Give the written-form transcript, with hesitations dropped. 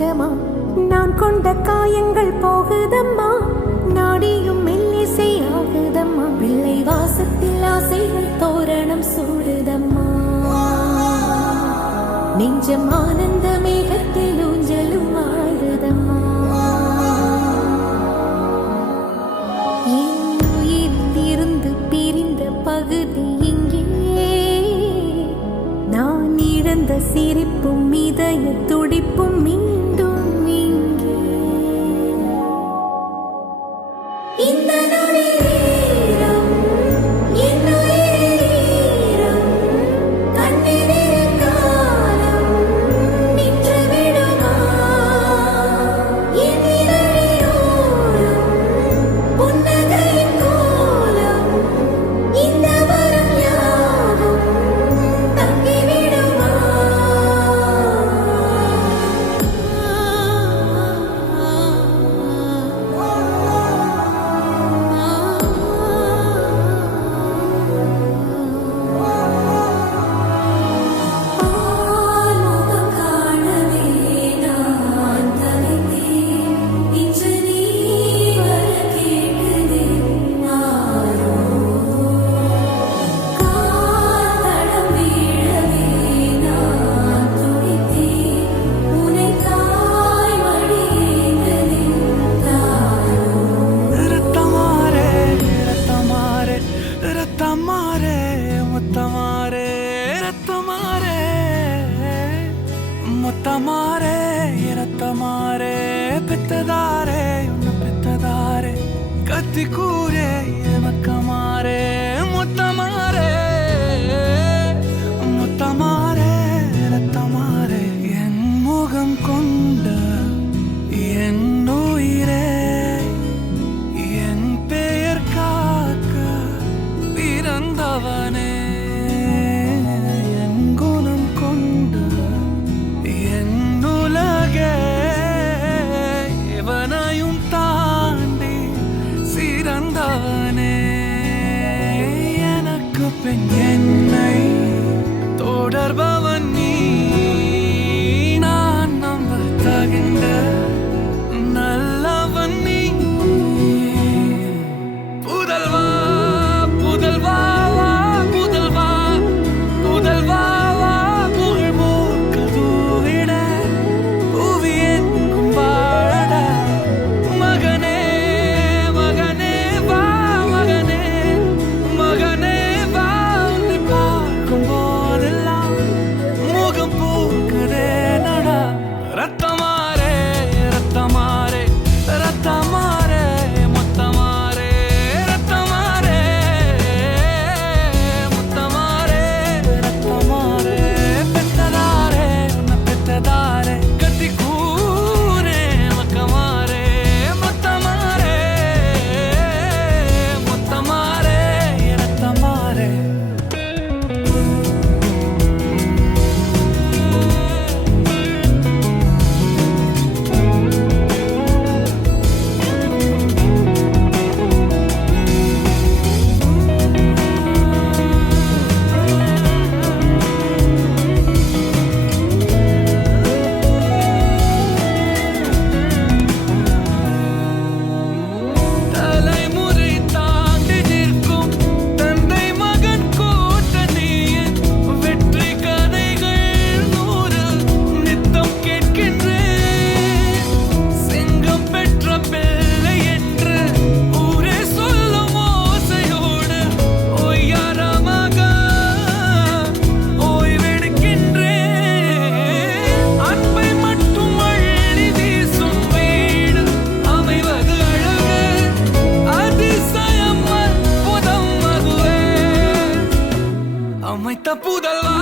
நிஜமா நான் கொண்ட காயங்கள் போகுதம்மா நாடியும் மெல்லிசை ஆகுதம்மா பிள்ளை வாசத்தில் ஆசைகள் தோரணம் சூடுதம்மா நெஞ்சம் ஆனந்த மேகத்தில் ஊஞ்சலும் ஆடுதம்மா என் உயிரில் இருந்து பிரிந்த பகுதி இங்கே நான் இழந்த சிரிப்பும் இதய துடிப்பும் மீண்டும் இங்கே இந்த நொடி நேரம் என் உயிரில் ஈரம் கண்ணெதிரில் காலம் நின்று விடுமா என் இதழியோரம் புன்னகையின் கோலம் இந்த வரம் யாவும் தங்கிவிடுமா ஆலோகம் காணவே நான் தவித்தேன் இன்று நீ வர கேட்குதே ஆரோ காத்தடம் வீழவே நான் துடித்தேன் உனை தாய் மடியேந்ததே தாரோ ரத்தமாரே ரத்தமாரே ரத்தமாரே முத்தமாரே ரத்தமாரே முத்தமாரே ரத்தமாரே பெத்ததாரே உன்னை பெத்ததாரே கத்தி கூரே மக்கமாரே முத்தமாரே முத்தமாரே ரத்தமாரே என் முகம் கொண்ட என் உயிரே என் பெயர் காக்க பிறந்தவனே என் குணம் கொண்ட என் உலகே இவனையும் தாண்டி சிறந்தவனே எனக்கு பெண் என்னை தொடர்பவன் நீ நான் நம்ப தகின்ற நல்லவன் நீ புதல்வா புதல்வா வா புதல்வா புதல்வா வா புகழ் மூக்க தூவிட புவி எங்கும் வாழட மகனே மகனே வா மகனே மகனே வா உன்னை பார்க்கும் போதெல்லாம் முகம் பூக்குதே நடா ரத்தமாரே ரத்தமாரே ரத்தமாரே முத்தமாரே ரத்தமாரே முத்தமாரே ரத்தமாரே பெத்ததாரே உன்னை பெத்ததாரே கத்தி கூரே மக்கமாரே முத்தமாரே முத்தமாரே ரத்தமாரே தலைமுறை தாண்டி நிற்கும் தந்தை மகன் கூட்டணியின் வெற்றி கதைகள் 100 நித்தம் கேட்கின்றேன் சிங்கம் பெற்ற பிள்ளை என்று ஊரே சொல்லும் ஓசையோடு ஒய்யாரமாக ஓய்வெடுக்கின்றேன் அன்பை மட்டும் அள்ளி வீசும் வீடு அமைவது அழகு அதிசயம் அற்புதம் அதுவே அமைத்த புதல்வா